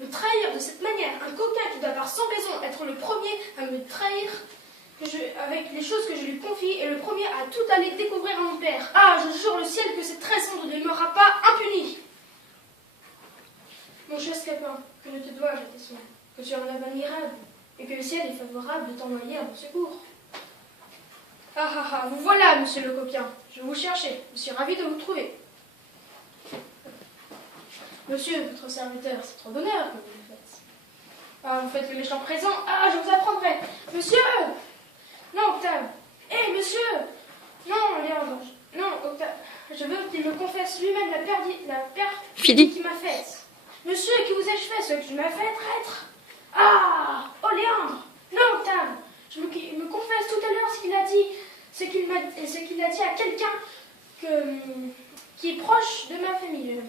Me trahir de cette manière, un coquin qui doit par sans raison être le premier à me trahir avec les choses que je lui confie et le premier à tout aller découvrir à mon père. Ah, je jure le ciel que cette trahison ne demeurera pas impunie. Mon cher Scapin, que ne te dois-je à tes soins, que tu es un homme admirable et que le ciel est favorable de t'envoyer à mon secours. Ah ah ah, vous voilà, monsieur le coquin. Je vous cherchais. Je suis ravi de vous trouver. Monsieur, votre serviteur, c'est trop d'honneur que vous me faites. Ah, vous faites le méchant présent. Ah, je vous apprendrai. Monsieur! Non, Octave. Hé, monsieur! Non, Léandre. Non, Octave. Je veux qu'il me confesse lui-même la perfidie qu'il m'a faite. Monsieur, que vous ai-je fait, ce que tu m'as fait, traître? Ah! Oh, Léandre! Non, Octave. Il me confesse tout à l'heure ce qu'il a dit à quelqu'un qui est proche de ma famille.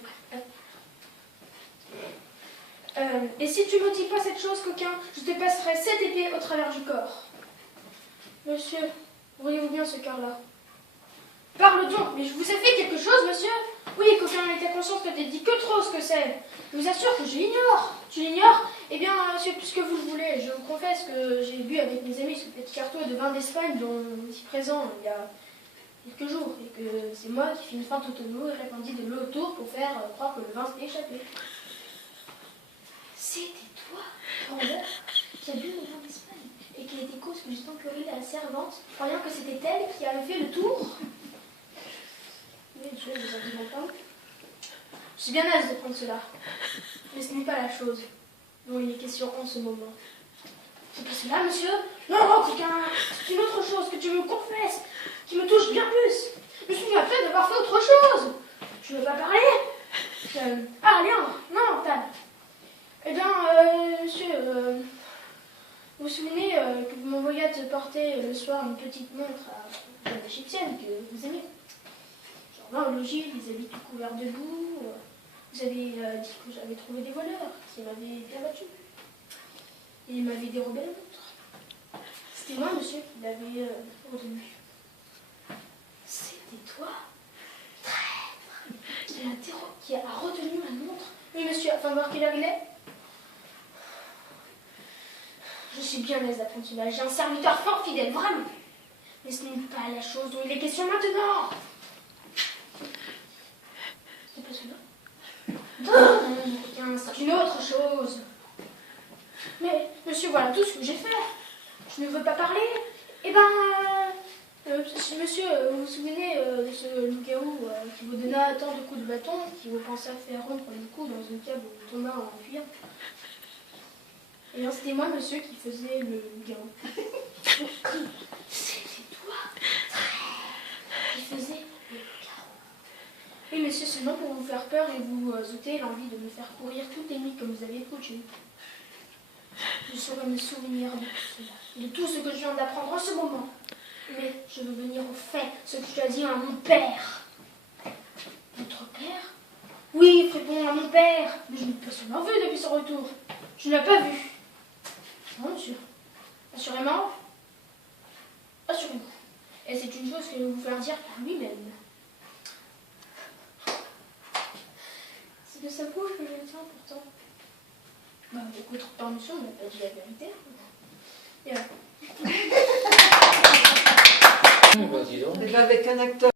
Et si tu me dis pas cette chose, coquin, je te passerai 7 épées au travers du corps. Monsieur, voyez-vous bien ce cœur-là? Parle donc, mais je vous ai fait quelque chose, monsieur? Oui, coquin, mais t'as conscience que t'as dit que trop ce que c'est. Je vous assure que je l'ignore. Tu l'ignores? Eh bien, monsieur, puisque vous le voulez, je vous confesse que j'ai bu avec mes amis ce petit carton de vin d'Espagne dont nous étions présents il y a quelques jours, et que c'est moi qui fis une feinte au tonneau et répandis de l'eau autour pour faire croire que le vin s'était échappé. C'était toi, Randall, qui a bu le vin d'Espagne et qui a été cause que j'ai enquerré la servante, croyant que c'était elle qui avait fait le tour. Mais je vous en dis pas. Je suis bien aise de prendre cela, mais ce n'est pas la chose dont il est question en ce moment. C'est pas cela, monsieur? Non, non, c'est une autre chose que tu me confesses, qui me touche bien plus. Je me souviens peut-être d'avoir fait autre chose. Je ne veux pas parler. Ah, Léandre, non, Octave. Eh bien, monsieur, vous vous souvenez que vous m'envoyâtes porter le soir une petite montre à une égyptienne que vous aimez? Genre là, au logis, les habits tout couverts de boue. Vous avez dit que j'avais trouvé des voleurs qui m'avaient bien battu. Et ils m'avaient dérobé la montre. C'était moi, monsieur, qui l'avais retenu. C'était toi, traître, qui a retenu ma montre. Oui, monsieur, afin de voir quelle heure il est. Je suis bien aise d'apprendre cela. J'ai un serviteur fort fidèle, vraiment. Mais ce n'est pas la chose dont il est question maintenant. C'est pas cela. C'est une autre chose. Mais, monsieur, voilà tout ce que j'ai fait. Je ne veux pas parler. Eh ben, monsieur, vous vous souvenez de ce loup-garou qui vous donna tant de coups de bâton, qui vous pensa faire rompre le cou dans une cave où vous tomba en fuyant? Eh bien, c'était moi, monsieur, qui faisais le loup-garou. C'était toi, qui faisais le loup-garou. Oui, monsieur, seulement pour vous faire peur et vous ôter l'envie de me faire courir toutes les nuits comme vous aviez coutume. Je saurais me souvenir de tout cela, de tout ce que je viens d'apprendre en ce moment. Mais je veux venir au fait, ce que tu as dit à mon père. Votre père? Oui, Frépon, à mon père. Mais je n'ai pas seulement vu depuis son retour. Je ne l'ai pas vu. Non, monsieur. Assurément? Assurément. Et c'est une chose que je vais vous faire dire par lui-même. C'est de sa bouche que je le tiens pourtant. Bah, écoute, par monsieur, on n'a pas dit la vérité. Et voilà. Avec un acteur.